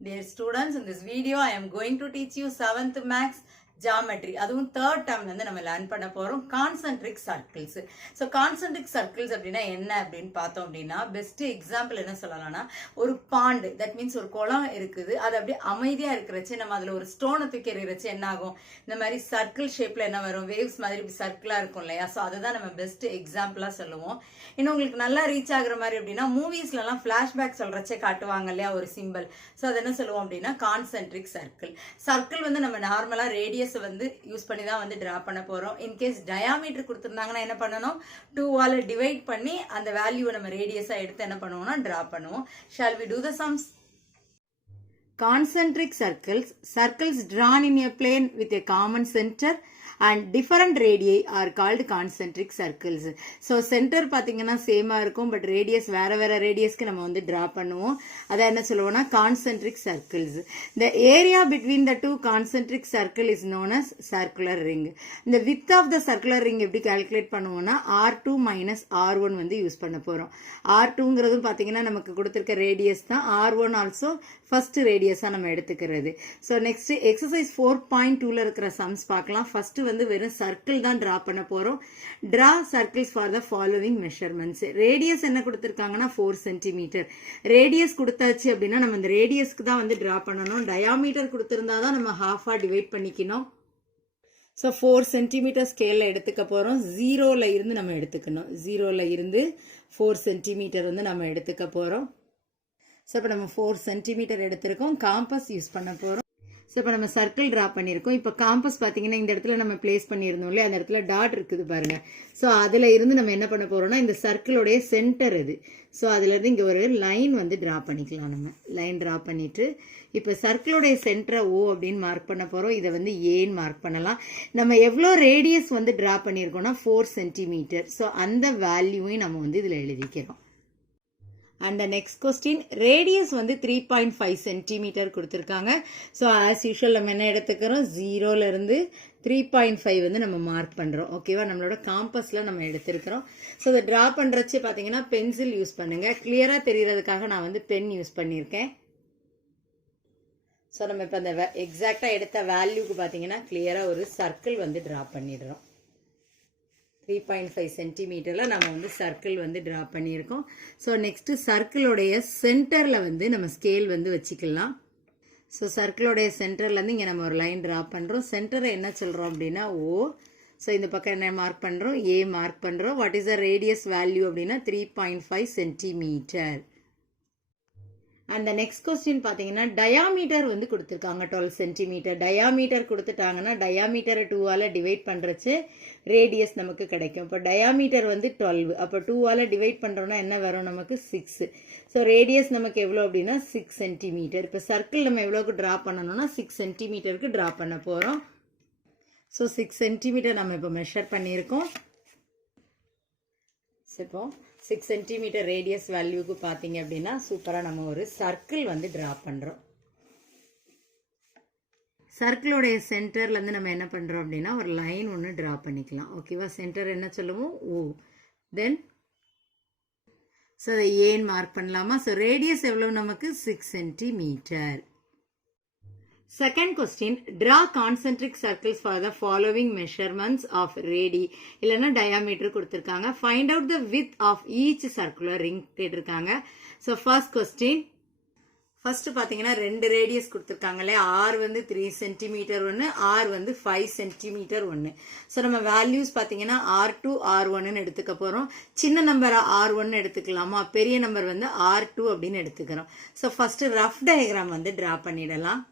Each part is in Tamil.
Dear students, in this video I am going to teach you 7th Maths Geometry. அதுவும் third term வந்து நம்ம லேர்ன் பண்ண போறோம் concentric circles. So concentric circles அப்படின்னா என்ன அப்படின்னு பார்த்தோம் அப்படின்னா பெஸ்ட் எக்ஸாம்பிள் என்ன சொல்லலாம்னா ஒரு பாண்டு, தட் மீன்ஸ் ஒரு குளம் இருக்குது, அது அப்படியே அமைதியா இருக்கிறச்சு நம்ம அதுல ஒரு ஸ்டோனை தூக்கி எறிகிறச்சு என்ன ஆகும், இந்த மாதிரி சர்க்கிள் ஷேப்ல என்ன வரும், வேவ்ஸ் மாதிரி சர்க்கிளா இருக்கும் இல்லையா. ஸோ அதை தான் நம்ம பெஸ்ட் எக்ஸாம்பிளா சொல்லுவோம். இன்னும் உங்களுக்கு நல்லா ரீச் ஆகுற மாதிரி அப்படின்னா மூவிஸ்ல எல்லாம் பிளாஷ்பேக் சொல்றச்சே காட்டுவாங்க இல்லையா ஒரு சிம்பிள். ஸோ அதை என்ன சொல்லுவோம் அப்படின்னா கான்சென்ட்ரிக் சர்க்கிள். சர்க்கிள் வந்து நம்ம நார்மலா ரேடியஸ் வந்து யூஸ் பண்ணி தான் வந்து டிரா பண்ண போறோம். இன்கேஸ் டயாமீட்டர் கொடுத்திருந்தாங்கன்னா என்ன பண்ணணும், 2ஆல டிவைட் பண்ணி அந்த வேல்யூவை நம்ம ரேடியஸா எடுத்து என்ன பண்ணுவோம்னா டிரா பண்ணுவோம். Shall we do the sums? Concentric circles drawn in a plane with a common center and different radii are called concentric circles. So center பாத்தீங்கன்னா சேமா இருக்கும், பட் ரேடியஸ் வேற வேற ரேடியஸ்க்கு நம்ம வந்து டிரா பண்ணுவோம். அதை என்ன சொல்லுவோம்னா concentric circles. The area between the two concentric circle is known as circular ring. The width of the circular ring எப்படி கால்குலேட் பண்ணுவோம்னா R2 minus R1 வந்து யூஸ் பண்ண போறோம். R2ங்கிறது பாத்தீங்கன்னா நமக்கு கொடுத்திருக்க ரேடியஸ் தான், R1 ஆல்சோ ஃபர்ஸ்ட் ரேடியஸா நம்ம எடுத்துக்கிறது. ஸோ நெக்ஸ்ட் எக்ஸசைஸ் 4.2ல இருக்கிற சம்ஸ் பார்க்கலாம். ஃபர்ஸ்ட் வந்து வெறும் சர்க்கிள் தான் டிரா பண்ண போறோம். Draw circles for the following measurements. Radius என்ன கொடுத்திருக்காங்கன்னா 4 சென்டிமீட்டர். ரேடியஸ் கொடுத்தாச்சு அப்படின்னா நம்ம இந்த ரேடியஸ்க்கு தான் வந்து டிரா பண்ணணும். டயாமீட்டர் கொடுத்திருந்தா தான் நம்ம ஹாஃபா டிவைட் பண்ணிக்கணும். ஸோ 4 சென்டிமீட்டர் ஸ்கேலில் எடுத்துக்க போகிறோம். ஜீரோவில் இருந்து நம்ம எடுத்துக்கணும். ஜீரோவில் இருந்து 4 சென்டிமீட்டர் வந்து நம்ம எடுத்துக்க போகிறோம். ஸோ இப்போ நம்ம 4 சென்டிமீட்டர் எடுத்திருக்கோம். காம்பஸ் யூஸ் பண்ண போகிறோம். ஸோ இப்போ நம்ம சர்க்கிள் ட்ரா பண்ணியிருக்கோம். இப்போ காம்பஸ் பார்த்தீங்கன்னா இந்த இடத்துல நம்ம பிளேஸ் பண்ணியிருந்தோம் இல்லையா, அந்த இடத்துல டாட் இருக்குது பாருங்க. ஸோ அதில் இருந்து நம்ம என்ன பண்ண போகிறோம்னா இந்த சர்க்கிளோடைய சென்டர் இது. ஸோ அதுலேருந்து இங்கே ஒரு லைன் வந்து ட்ரா பண்ணிக்கலாம். நம்ம லைன் ட்ரா பண்ணிட்டு இப்போ சர்க்கிளோடைய சென்டரை ஓ அப்படின்னு மார்க் பண்ண போகிறோம். இதை வந்து ஏன்னு மார்க் பண்ணலாம். நம்ம எவ்வளோ ரேடியஸ் வந்து ட்ரா பண்ணியிருக்கோம்னா 4 சென்டிமீட்டர். ஸோ அந்த வேல்யூவையும் நம்ம வந்து இதில் எழுதிக்கிறோம். அண்ட் நெக்ஸ்ட் கொஸ்டின், ரேடியஸ் வந்து 3.5 சென்டிமீட்டர் கொடுத்துருக்காங்க. ஸோ ஆஸ் யூஷுவல் நம்ம என்ன எடுத்துக்கிறோம், 0லேருந்து 3.5 வந்து நம்ம மார்க் பண்ணுறோம். ஓகேவா, நம்மளோட காம்பஸில் நம்ம எடுத்துருக்கிறோம். ஸோ அதை ட்ரா பண்ணுறச்சு பார்த்தீங்கன்னா பென்சில் யூஸ் பண்ணுங்கள். கிளியராக தெரியறதுக்காக நான் வந்து பென் யூஸ் பண்ணியிருக்கேன். ஸோ நம்ம இப்போ அந்த எக்ஸாக்டாக எடுத்த வேல்யூக்கு பார்த்தீங்கன்னா கிளியராக ஒரு சர்க்கிள் வந்து ட்ரா பண்ணிடுறோம். 3.5 சென்டிமீட்டரில் நம்ம வந்து சர்க்கிள் வந்து ட்ரா பண்ணியிருக்கோம். ஸோ நெக்ஸ்ட்டு சர்க்கிளோடைய சென்டரில் வந்து நம்ம ஸ்கேல் வந்து வச்சுக்கலாம். ஸோ சர்க்கிளோடைய சென்டர்லேருந்து இங்கே நம்ம ஒரு லைன் ட்ரா பண்ணுறோம். சென்டரை என்ன சொல்கிறோம் அப்படின்னா ஓ. ஸோ இந்த பக்கம் என்ன மார்க் பண்ணுறோம், ஏ மார்க் பண்ணுறோம். What is the radius value அப்படின்னா 3.5 சென்டிமீட்டர். அந்த நெக்ஸ்ட் கொஸ்டின் பார்த்தீங்கன்னா டயாமீட்டர் வந்து கொடுத்துருக்காங்க 12 சென்டிமீட்டர். டயாமீட்டர் கொடுத்துட்டாங்கன்னா டயாமீட்டரை 2ஆல் டிவைட் பண்ணுறச்சு ரேடியஸ் நமக்கு கிடைக்கும். இப்போ டயாமீட்டர் வந்து 12, அப்போ 2ஆல் டிவைட் பண்ணுறோன்னா என்ன வரும் நமக்கு 6. ஸோ ரேடியஸ் நமக்கு எவ்வளோ அப்படின்னா 6 சென்டிமீட்டர். இப்போ சர்க்கிள் நம்ம எவ்வளோக்கு ட்ரா பண்ணணும்னா 6 சென்டிமீட்டருக்கு ட்ரா பண்ண போகிறோம். ஸோ 6 சென்டிமீட்டர் நம்ம இப்போ மெஷர் பண்ணியிருக்கோம். இப்போ 6 சென்டிமீட்டர் ரேடியஸ் வேல்யூக்கு பார்த்தீங்க அப்படின்னா சூப்பராக நம்ம ஒரு சர்க்கிள் வந்து ட்ரா பண்ணுறோம். சர்க்கிளோடைய சென்டர்லேருந்து நம்ம என்ன பண்ணுறோம் அப்படின்னா ஒரு லைன் ஒன்று ட்ரா பண்ணிக்கலாம். ஓகேவா, சென்டர் என்ன சொல்லுவோம் ஓ. தென் ஸோ அதை ஏன் மார்க் பண்ணலாமா. ஸோ ரேடியஸ் எவ்வளோ நமக்கு 6 centimetre. Second question, draw concentric circles for the following measurements of radii. இல்லைன்னா diameter கொடுத்துருக்காங்க. Find out the width of each circular ring கேட்டிருக்காங்க. So first question, ஃபர்ஸ்ட் பார்த்தீங்கன்னா 2 ரேடியஸ் கொடுத்துருக்காங்களே, R வந்து 3 சென்டிமீட்டர் ஒன்று, R வந்து 5 சென்டிமீட்டர் ஒன்று. ஸோ நம்ம வேல்யூஸ் பார்த்தீங்கன்னா R2 R1ன்னு எடுத்துக்க போகிறோம். சின்ன நம்பரை R1 எடுத்துக்கலாமா, பெரிய நம்பர் வந்து R2 அப்படின்னு எடுத்துக்கிறோம். ஸோ ஃபர்ஸ்ட் ரஃப் டயக்ராம் வந்து ட்ரா பண்ணிடலாம்.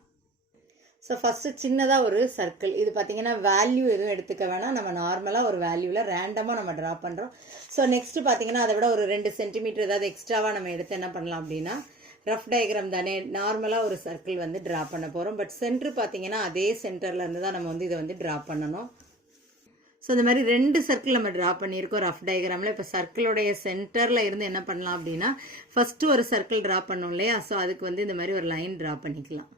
ஸோ ஃபஸ்ட்டு சின்னதாக ஒரு சர்க்கிள், இது பார்த்தீங்கன்னா வேல்யூ எதுவும் எடுத்துக்க வேணாம், நம்ம நார்மலாக ஒரு வேல்யூவில் ரேண்டமாக நம்ம ட்ரா பண்ணுறோம். ஸோ நெக்ஸ்ட்டு பார்த்தீங்கன்னா அதை விட ஒரு 2 சென்டிமீட்டர் ஏதாவது எக்ஸ்ட்ராவாக நம்ம எடுத்து என்ன பண்ணலாம் அப்படின்னா ரஃப் டயக்ராம் தானே, நார்மலாக ஒரு சர்க்கிள் வந்து ட்ரா பண்ண போகிறோம். பட் சென்டர் பார்த்தீங்கன்னா அதே சென்டர்லேருந்து தான் நம்ம வந்து இதை வந்து ட்ரா பண்ணணும். ஸோ இந்த மாதிரி 2 சர்க்கிள் நம்ம ட்ரா பண்ணியிருக்கோம் ரஃப் டயக்ராமில். இப்போ சர்க்கிளோடைய சென்டரில் இருந்து என்ன பண்ணலாம் அப்படின்னா ஃபஸ்ட்டு ஒரு சர்க்கிள் ட்ரா பண்ணோம் இல்லையா, ஸோ அதுக்கு வந்து இந்த மாதிரி ஒரு லைன் ட்ரா பண்ணிக்கலாம்.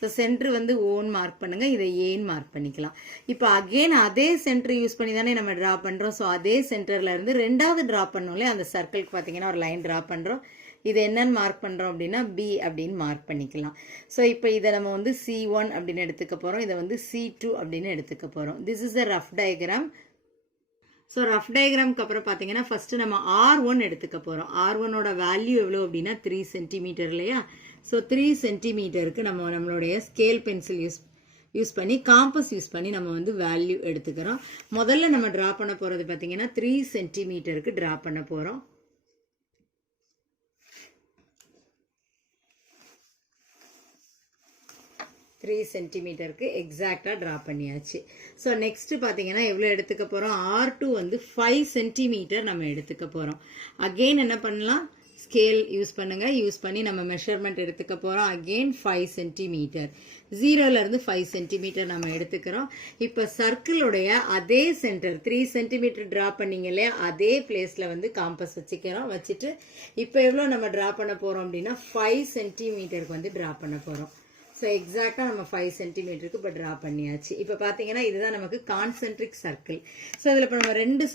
ஸோ சென்டர் வந்து ஓன் மார்க் பண்ணுங்க, இதை ஏன் மார்க் பண்ணிக்கலாம். இப்போ அகெயின் அதே சென்டர் யூஸ் பண்ணி தானே நம்ம ட்ரா பண்ணுறோம். ஸோ அதே சென்டரில் இருந்து 2வது ட்ரா பண்ணோம்லே அந்த சர்க்கிளுக்கு பார்த்தீங்கன்னா ஒரு லைன் ட்ரா பண்ணுறோம். இது என்னன்னு மார்க் பண்ணுறோம் அப்படின்னா பி அப்படின்னு மார்க் பண்ணிக்கலாம். ஸோ இப்போ இதை நம்ம வந்து C1 அப்படின்னு எடுத்துக்க போகிறோம், இதை வந்து C2 அப்படின்னு எடுத்துக்க போகிறோம். This is a rough diagram. So rough டயக்ராம்க்கு அப்புறம் பார்த்தீங்கன்னா ஃபஸ்ட்டு நம்ம R1 எடுத்துக்க போகிறோம். R1ஓட வேல்யூ எவ்வளோ அப்படின்னா 3 சென்டிமீட்டர் இல்லையா? ஸோ 3 சென்டிமீட்டருக்கு நம்மளுடைய ஸ்கேல் பென்சில் யூஸ் பண்ணி காம்பஸ் யூஸ் பண்ணி நம்ம வந்து வேல்யூ எடுத்துக்கிறோம். முதல்ல நம்ம ட்ரா பண்ண போகிறது பார்த்தீங்கன்னா 3 சென்டிமீட்டருக்கு ட்ரா பண்ண போகிறோம். சென்டிமீட்டருக்கு எக்ஸாக்டாக ட்ரா பண்ணியாச்சு. ஸோ நெக்ஸ்ட் பார்த்தீங்கன்னா எவ்வளோ எடுத்துக்க போகிறோம்? R2 வந்து 5 சென்டிமீட்டர் நம்ம எடுத்துக்க போகிறோம். அகெயின் என்ன பண்ணலாம்? ஸ்கேல் யூஸ் பண்ணுங்க, யூஸ் பண்ணி நம்ம மெஷர்மெண்ட் எடுத்துக்க போகிறோம். அகெயின் 5 சென்டிமீட்டர், 0லேருந்து 5 சென்டிமீட்டர் நம்ம எடுத்துக்கிறோம். இப்போ சர்க்கிளுடைய அதே சென்டர் 3 சென்டிமீட்டர் ட்ரா பண்ணிங்க இல்லையா, அதே பிளேஸில் வந்து காம்பஸ் வச்சுக்கிறோம். வச்சுட்டு இப்போ எவ்வளோ நம்ம ட்ரா பண்ண போகிறோம் அப்படின்னா 5 சென்டிமீட்டருக்கு வந்து ட்ரா பண்ண போகிறோம். ஸோ எக்ஸாக்டாக நம்ம 5 சென்டிமீட்டருக்கு இப்போ ட்ரா பண்ணியாச்சு. இப்போ பார்த்தீங்கன்னா இதுதான் நமக்கு கான்சென்ட்ரிக் சர்க்கிள். ஸோ இதில் இப்போ நம்ம ரெண்டு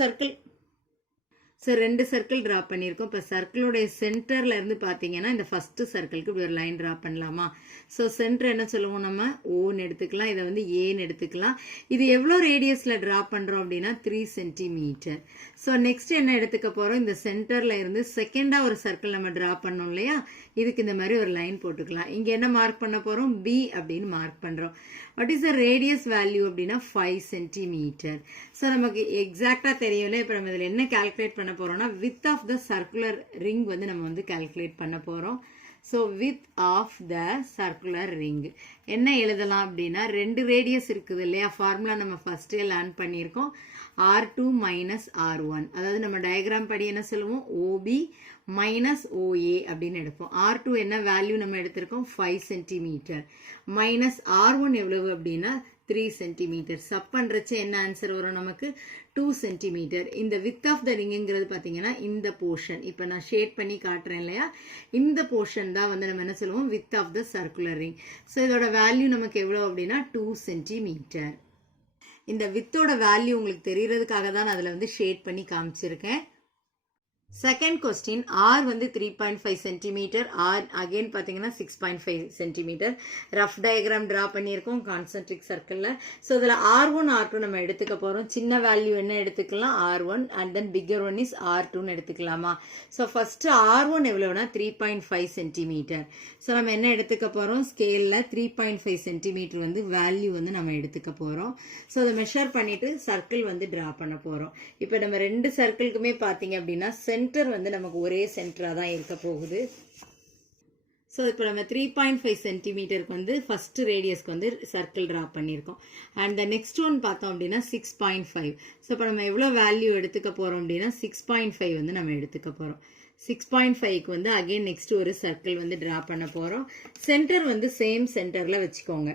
சர்க்கிள் ட்ரா பண்ணியிருக்கோம். இப்போ சர்க்கிளோடைய சென்டர்ல இருந்து பார்த்தீங்கன்னா இந்த ஃபர்ஸ்ட் சர்க்கிளுக்கு இப்படி ஒரு லைன் ட்ரா பண்ணலாமா? ஸோ சென்டர் என்ன சொல்லுவோம்? நம்ம ஓன்னு எடுத்துக்கலாம், இதை வந்து ஏன்னு எடுத்துக்கலாம். இது எவ்வளோ ரேடியஸில் ட்ரா பண்ணுறோம் அப்படின்னா 3 சென்டிமீட்டர். ஸோ நெக்ஸ்ட் என்ன எடுத்துக்க போகிறோம்? இந்த சென்டர்ல இருந்து செகண்டாக ஒரு சர்க்கிள் நம்ம ட்ரா பண்ணோம் இல்லையா, இதுக்கு இந்த மாதிரி ஒரு லைன் போட்டுக்கலாம். இங்கே என்ன மார்க் பண்ண போகிறோம்? பி அப்படின்னு மார்க் பண்ணுறோம். What is the radius value அப்படின்னா 5 சென்டிமீட்டர். ஸோ நமக்கு எக்ஸாக்டாக தெரியல. இப்போ நம்ம இதில் என்ன கால்குலேட் பண்ண போகிறோம்னா width of the circular ring வந்து நம்ம வந்து கால்குலேட் பண்ண போகிறோம். So width of the circular ring என்ன எழுதலாம் அப்படின்னா 2 ரேடியஸ் இருக்குது இல்லையா, ஃபார்முலா நம்ம ஃபர்ஸ்டே லேர்ன் பண்ணியிருக்கோம். R2 மைனஸ் R1, அதாவது நம்ம டயக்ராம் படி என்ன சொல்லுவோம்? OB மைனஸ் OA அப்படின்னு எடுப்போம். R2 என்ன வேல்யூ நம்ம எடுத்திருக்கோம்? 5 சென்டிமீட்டர் மைனஸ் R1 எவ்வளவு அப்படின்னா 3 சென்டிமீட்டர். சப் பண்ணுறச்சு என்ன ஆன்சர் வரும் நமக்கு? 2 சென்டிமீட்டர். இந்த வித் ஆஃப் த ரிங்குங்கிறது பார்த்தீங்கன்னா இந்த போர்ஷன், இப்போ நான் ஷேட் பண்ணி காட்டுறேன் இல்லையா, இந்த போர்ஷன் தான் வந்து நம்ம என்ன சொல்லுவோம்? Width of the circular ring. So இதோட வேல்யூ நமக்கு எவ்வளோ அப்படின்னா 2 சென்டிமீட்டர். இந்த வித்தோட வேல்யூ உங்களுக்கு தெரியறதுக்காக தான் நான் அதில் வந்து ஷேட் பண்ணி காமிச்சிருக்கேன். செகண்ட் கொஸ்டின், ஆர் வந்து 3.5 சென்டிமீட்டர், ஆர் அகெயின் பார்த்தீங்கன்னா 6.5 சென்டிமீட்டர். ரஃப் டயக்ராம் ட்ரா பண்ணியிருக்கோம் கான்சென்ட்ரிக் சர்க்கிளில். ஸோ இதில் R1 R2 நம்ம எடுத்துக்க போகிறோம். சின்ன வேல்யூ என்ன எடுத்துக்கலாம்? R1 and then bigger one is R2ன்னு எடுத்துக்கலாமா? ஸோ ஃபர்ஸ்ட் R1 எவ்வளோனா 3.5 சென்டிமீட்டர். ஸோ நம்ம என்ன எடுத்துக்க போகிறோம்? ஸ்கேலில் 3.5 சென்டிமீட்டர் வந்து வேல்யூ வந்து நம்ம எடுத்துக்க போகிறோம். ஸோ அதை மெஷர் பண்ணிட்டு சர்க்கிள் வந்து ட்ரா பண்ண போகிறோம். இப்போ நம்ம ரெண்டு சர்க்கிளுக்குமே பார்த்தீங்க அப்படின்னா சென்டர் வந்து நமக்கு ஒரே சென்டராக தான் இருக்க போகுது. ஸோ இப்போ நம்ம 3.5 சென்டிமீட்டருக்கு வந்து ஃபர்ஸ்ட் ரேடியஸ்க்கு வந்து சர்க்கிள் ட்ரா பண்ணியிருக்கோம். அண்ட் த நெக்ஸ்ட் ஒன் பார்த்தோம் அப்படின்னா 6.5. ஸோ இப்போ நம்ம எவ்வளோ வேல்யூ எடுத்துக்க போகிறோம் அப்படின்னா 6.5 வந்து நம்ம எடுத்துக்க போகிறோம். 6.5க்கு வந்து அகெயின் நெக்ஸ்ட் ஒரு சர்க்கிள் வந்து ட்ரா பண்ண போகிறோம். சென்டர் வந்து சேம் சென்டரில் வச்சுக்கோங்க.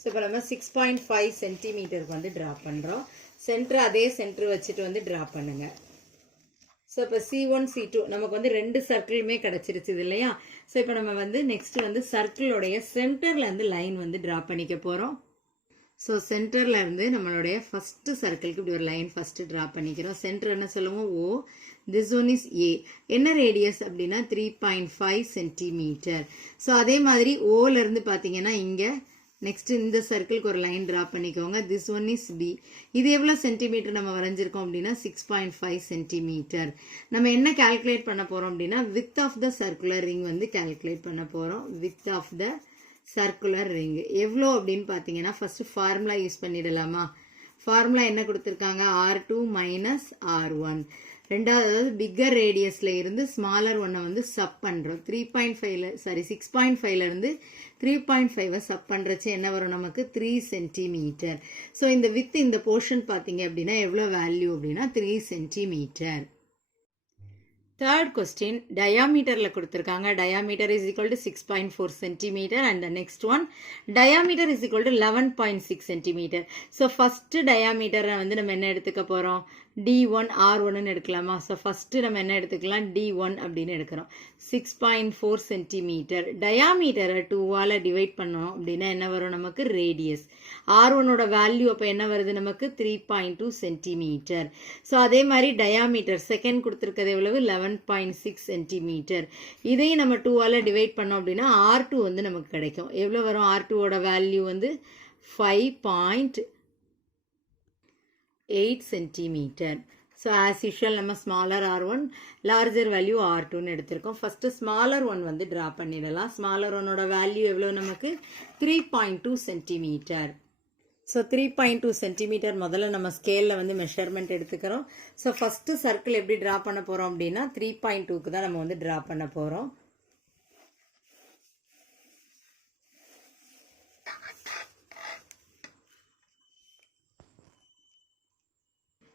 ஸோ இப்போ நம்ம 6.5 சென்டிமீட்டருக்கு வந்து ட்ரா பண்ணுறோம். சென்டர் அதே சென்டர் வச்சுட்டு வந்து ட்ரா பண்ணுங்க. ஸோ இப்போ C1 C2 நமக்கு வந்து ரெண்டு சர்க்கிளுமே கிடச்சிருச்சு இல்லையா? ஸோ இப்போ நம்ம வந்து நெக்ஸ்ட் வந்து சர்க்கிளோடைய சென்டர்லேருந்து லைன் வந்து ட்ரா பண்ணிக்க போகிறோம். ஸோ சென்டர்லேருந்து நம்மளுடைய ஃபஸ்ட்டு சர்க்கிளுக்கு இப்படி ஒரு லைன் ஃபஸ்ட்டு ட்ரா பண்ணிக்கிறோம். சென்டர் என்ன சொல்லுவோம்? O. This one is A. என்ன ரேடியஸ் அப்படின்னா 3.5 சென்டிமீட்டர். ஸோ அதே மாதிரி ஓலேருந்து பார்த்தீங்கன்னா இங்கே நெக்ஸ்ட் இந்த சர்க்கிளுக்கு ஒரு லைன் ட்ரா பண்ணிக்கோங்க. This one is B. இது எவ்வளோ சென்டிமீட்டர் நம்ம வரைஞ்சிருக்கோம் அப்படின்னா 6.5 சென்டிமீட்டர். நம்ம என்ன கால்குலேட் பண்ண போகிறோம் அப்படின்னா width of the circular ring வந்து கால்குலேட் பண்ண போகிறோம். Width of the circular ring எவ்வளோ அப்படின்னு பார்த்தீங்கன்னா ஃபர்ஸ்ட் ஃபார்முலா யூஸ் பண்ணிடலாமா? ஃபார்முலா என்ன கொடுத்துருக்காங்க? R2 minus R1. ரெண்டாவது, அதாவது பிக்கர் ரேடியஸ்ல இருந்து ஸ்மாலர் ஒன்னை வந்து சப் பண்ணுறோம். 6.5ல இருந்து 3.5 சப் பண்ணுறச்சு என்ன வரும் நமக்கு? 3 சென்டிமீட்டர். ஸோ இந்த வித் இந்த போர்ஷன் பார்த்தீங்க அப்படின்னா எவ்வளோ வேல்யூ அப்படின்னா 3 சென்டிமீட்டர். தேர்ட் கொஸ்டின், டயாமீட்டரில் கொடுத்துருக்காங்க. Diameter is equal to 6.4 centimetre and the next one diameter is equal to 11.6 centimetre. So first டயாமீட்டரை வந்து நம்ம என்ன எடுத்துக்க போகிறோம்? D1 R1 எடுக்கலாமா? ஸோ ஃபஸ்ட்டு நம்ம என்ன எடுத்துக்கலாம்? D1 அப்படின்னு எடுக்கிறோம். 6.4 சென்டிமீட்டர். டயாமீட்டரை 2ஆல் டிவைட் பண்ணோம் அப்படின்னா என்ன வரும் நமக்கு? ரேடியஸ். R1ஓட வேல்யூ அப்போ என்ன வருது நமக்கு? 3.2 சென்டிமீட்டர். ஸோ அதே மாதிரி டயாமீட்டர் செகண்ட் கொடுத்துருக்கிறது எவ்வளவு? 11.6 சென்டிமீட்டர். இதையும் நம்ம 2ஆல் டிவைட் பண்ணோம் அப்படின்னா R2 வந்து நமக்கு கிடைக்கும். எவ்வளோ வரும்? R2ஓட வேல்யூ வந்து 5.8 centimeter. So as usual நம்ம smaller R1 larger value R2 எடுத்திருக்கோம். first smaller one வந்து draw பண்ணிடலாம். smaller one ஓட value எவ்வளவு நமக்கு? 3.2 centimeter. So 3.2 centimeter முதல்ல நம்ம ஸ்கேல்ல வந்து மெஷர்மெண்ட் எடுத்துக்கிறோம். So first circle எப்படி draw பண்ண போறோம் அப்படின்னா 3.2க்கு தான் நம்ம வந்து draw பண்ண போறோம்.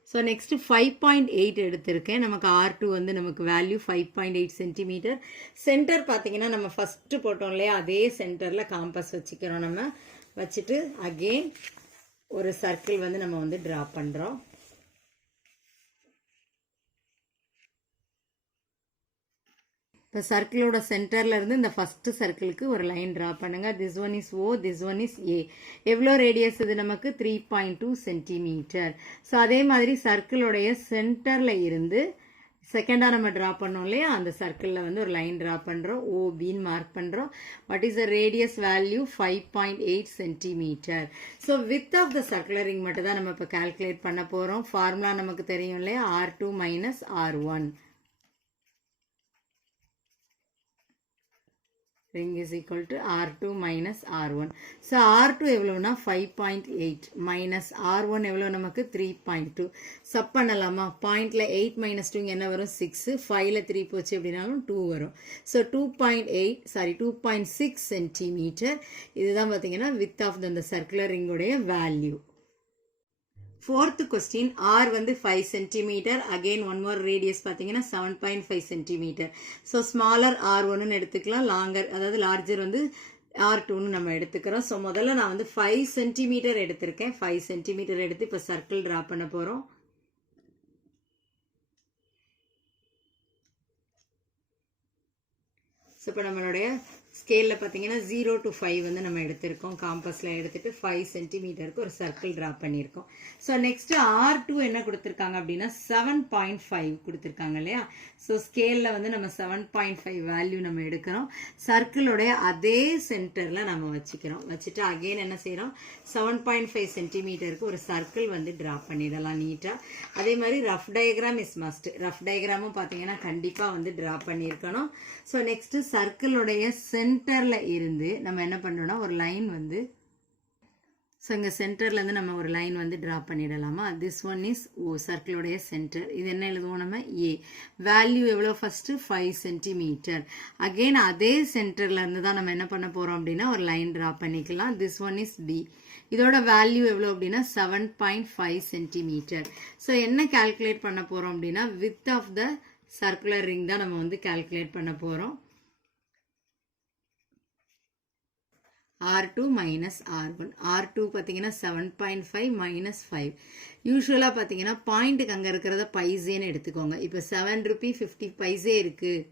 ஸோ நெக்ஸ்ட்டு 5.8 எடுத்திருக்கேன். நமக்கு R2 வந்து நமக்கு வேல்யூ 5.8 சென்டிமீட்டர். சென்டர் பார்த்தீங்கன்னா நம்ம ஃபஸ்ட்டு போட்டோம் இல்லையா, அதே சென்டரில் காம்பஸ் வச்சுக்கிறோம். நம்ம வச்சுட்டு அகெயின் ஒரு சர்க்கிள் வந்து நம்ம வந்து ட்ரா பண்ணுறோம். இப்போ சர்க்கிளோட சென்டரில் இருந்து இந்த ஃபஸ்ட்டு சர்க்கிளுக்கு ஒரு லைன் ட்ரா பண்ணுங்க. This one is O, this one is A. எவ்வளோ ரேடியஸ் இது நமக்கு? 3.2 சென்டிமீட்டர். ஸோ அதே மாதிரி சர்க்கிளோடைய சென்டரில் இருந்து செகண்டாக நம்ம ட்ரா பண்ணோம் இல்லையா, அந்த சர்க்கிளில் வந்து ஒரு லைன் ட்ரா பண்ணுறோம். OBன்னு மார்க் பண்ணுறோம். What is the radius value? 5.8 centimetre. So width of the circular ring மட்டும் தான் நம்ம இப்போ கால்குலேட் பண்ண போகிறோம். ஃபார்முலா நமக்கு தெரியும் இல்லையா, R2 minus R1. ring is equal to R2 minus R1. So R2 எவ்வளவுனா 5.8 minus R1 எவ்வளவு நமக்கு? 3.2. சப் பண்ணலாமா? பாயிண்ட்ல 8 minus 2 என்ன வரும்? 6. 5ல 3 போச்சு அப்படின்னாலும் 2 வரும். So 2.6 centimetre. இதுதான் பார்த்தீங்கன்னா width of the circular ring உடைய வேல்யூ. Fourth question, R வந்து 5 cm. Again one more radius பார்த்தீங்கன்னா 7.5 cm. So smaller R1 எடுத்துக்கலாம், longer அதாவது larger வந்து R2 நம்ம எடுத்துக்கிறோம். ஸோ முதல்ல நான் வந்து 5 cm எடுத்திருக்கேன். 5 cm எடுத்து இப்போ சர்க்கிள் ட்ரா பண்ண போகிறோம். ஸோ இப்போ நம்மளுடைய ஸ்கேலில் பார்த்தீங்கன்னா 0 to 5 வந்து நம்ம எடுத்திருக்கோம். காம்பஸில் எடுத்துகிட்டு 5 சென்டிமீட்டருக்கு ஒரு சர்க்கிள் ட்ரா பண்ணியிருக்கோம். ஸோ நெக்ஸ்ட்டு R2 என்ன கொடுத்துருக்காங்க அப்படின்னா 7.5 கொடுத்துருக்காங்க இல்லையா. ஸோ ஸ்கேலில் வந்து நம்ம 7.5 வேல்யூ நம்ம எடுக்கிறோம். சர்க்கிளோடைய அதே சென்டரில் நம்ம வச்சுக்கிறோம். வச்சுட்டு அகெயின் என்ன செய்கிறோம்? 7.5 சென்டிமீட்டருக்கு ஒரு சர்க்கிள் வந்து ட்ரா பண்ணிடலாம் நீட்டாக. அதே மாதிரி rough diagram is must. Rough டயக்ராமும் பார்த்தீங்கன்னா கண்டிப்பாக வந்து ட்ரா பண்ணியிருக்கணும். ஸோ நெக்ஸ்ட்டு சர்க்கிளோடைய சென்டர்ல இருந்து நம்ம என்ன பண்றோம்னா ஒரு லைன் வந்து ஸோ இங்கே சென்டர்லேருந்து நம்ம ஒரு லைன் வந்து ட்ரா பண்ணிடலாமா. திஸ் ஒன் இஸ் O, சர்க்கிளோடைய சென்டர். இது என்ன எழுதுவோம் நம்ம? A. வேல்யூ எவ்வளோ? First 5 centimetre. அகெயின் அதே சென்டர்லேருந்து தான் நம்ம என்ன பண்ண போகிறோம் அப்படின்னா ஒரு லைன் ட்ரா பண்ணிக்கலாம். This one is B. இதோட வேல்யூ எவ்வளோ அப்படின்னா 7.5 சென்டிமீட்டர். ஸோ என்ன கால்குலேட் பண்ண போகிறோம் அப்படின்னா width of the circular ring தான் நம்ம வந்து கால்குலேட் பண்ண போகிறோம். R2 minus R1. R2 பார்த்தீங்கன்னா 7.5 minus 5. யூஸ்வலாக பார்த்தீங்கன்னா பாயிண்ட்டுக்கு அங்கே இருக்கிறத பைசேன்னு எடுத்துக்கோங்க. இப்போ 7 ரூபி 50 பைசே இருக்குது.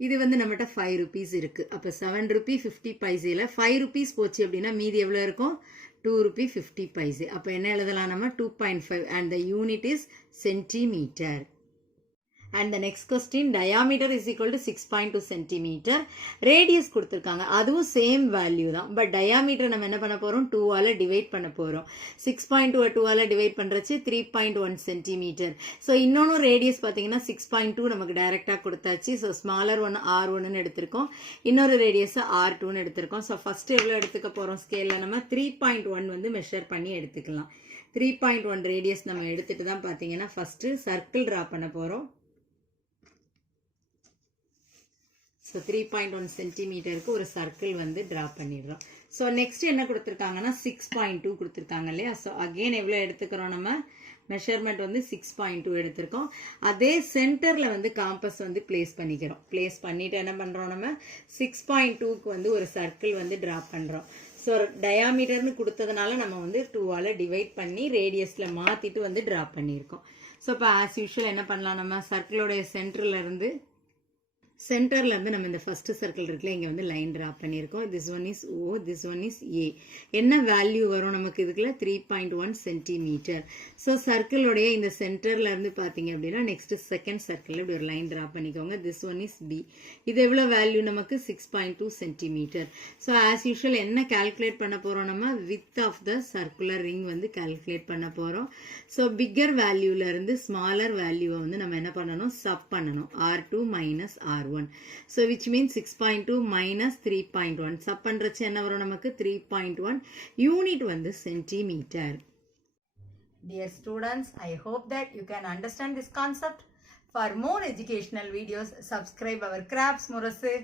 இது வந்து நம்மகிட்ட 5 rupees இருக்குது. அப்போ 7 ரூபி 50 பைசேல 5 rupees போச்சு அப்படின்னா மீதி எவ்வளோ இருக்கும்? 2 ரூபி 50 பைசே. அப்போ என்ன எழுதலாம் நம்ம? 2.5 and the unit is centimeter. And the next question, diameter is equal to 6.2 centimeter. Radius கொடுத்திருக்காங்க, அதுவும் சேம் வேல்யூ தான். பட் diameter நம்ம என்ன பண்ண போறோம்? 2ஆல டிவைட் பண்ண போறோம். 6.2 2ஆல டிவைட் பண்றச்சு 3.1 centimeter. ஸோ இன்னொன்று ரேடியஸ் பார்த்தீங்கன்னா 6.2 நமக்கு டைரக்டாக கொடுத்தாச்சு. ஸோ ஸ்மாலர் ஒன் R1 எடுத்திருக்கோம், இன்னொரு ரேடியஸ் R2 எடுத்திருக்கோம். ஸோ ஃபர்ஸ்ட் எவ்வளோ எடுத்துக்க போறோம்? ஸ்கேலில் நம்ம 3.1 வந்து மெஷர் பண்ணி எடுத்துக்கலாம். 3.1 ரேடியஸ் நம்ம எடுத்துட்டு தான் பார்த்தீங்கன்னா ஃபர்ஸ்ட் சர்க்கிள் ட்ரா பண்ண போறோம். ஸோ 3.1 சென்டிமீட்டருக்கு ஒரு சர்க்கிள் வந்து ட்ரா பண்ணிடுறோம். ஸோ நெக்ஸ்ட் என்ன கொடுத்துருக்காங்கன்னா 6.2 கொடுத்துருக்காங்க இல்லையா. ஸோ அகெயின் எவ்வளோ எடுத்துக்கிறோம்? நம்ம மெஷர்மெண்ட் வந்து 6.2 எடுத்திருக்கோம். அதே சென்டரில் வந்து காம்பஸ் வந்து பிளேஸ் பண்ணிக்கிறோம். பிளேஸ் பண்ணிட்டு என்ன பண்ணுறோம்? நம்ம 6.2க்கு வந்து ஒரு சர்க்கிள் வந்து ட்ரா பண்ணுறோம். ஸோ டயாமீட்டர்னு கொடுத்ததுனால நம்ம வந்து 2ஆல் டிவைட் பண்ணி ரேடியஸில் மாற்றிட்டு வந்து ட்ரா பண்ணியிருக்கோம். ஸோ இப்போ ஆஸ் யூஷுவல் என்ன பண்ணலாம், நம்ம சர்க்கிளோடைய சென்டர்லேருந்து நம்ம இந்த ஃபர்ஸ்ட் சர்க்கிள் இருக்குல்ல, இங்கே வந்து லைன் ட்ரா பண்ணியிருக்கோம். This one is O, this one is A. என்ன வேல்யூ வரும் நமக்கு இதுக்குள்ள 3.1 சென்டிமீட்டர். ஸோ சர்க்கிளோடைய இந்த சென்டர்ல இருந்து பார்த்தீங்க அப்படின்னா நெக்ஸ்ட் செகண்ட் சர்க்கிள் இப்படி ஒரு லைன் ட்ரா பண்ணிக்கோங்க. This one is B. இது எவ்வளோ வேல்யூ நமக்கு 6.2 சென்டிமீட்டர். ஸோ ஆஸ் யூஷுவல் என்ன கால்குலேட் பண்ண போகிறோம், நம்ம width of the circular ring வந்து கால்குலேட் பண்ண போகிறோம். ஸோ பிக்கர் வேல்யூல இருந்து ஸ்மாலர் வேல்யூவை வந்து நம்ம என்ன பண்ணணும், சப் பண்ணணும். R2 minus R1. So which means 6.2 minus 3.1. Sub பண்றச்சு என்ன வரும் நமக்கு 3.1 யூனிட் வந்து centimetre. Dear students, I hope that you can understand this concept. For more educational videos, subscribe our Crafts Murasu.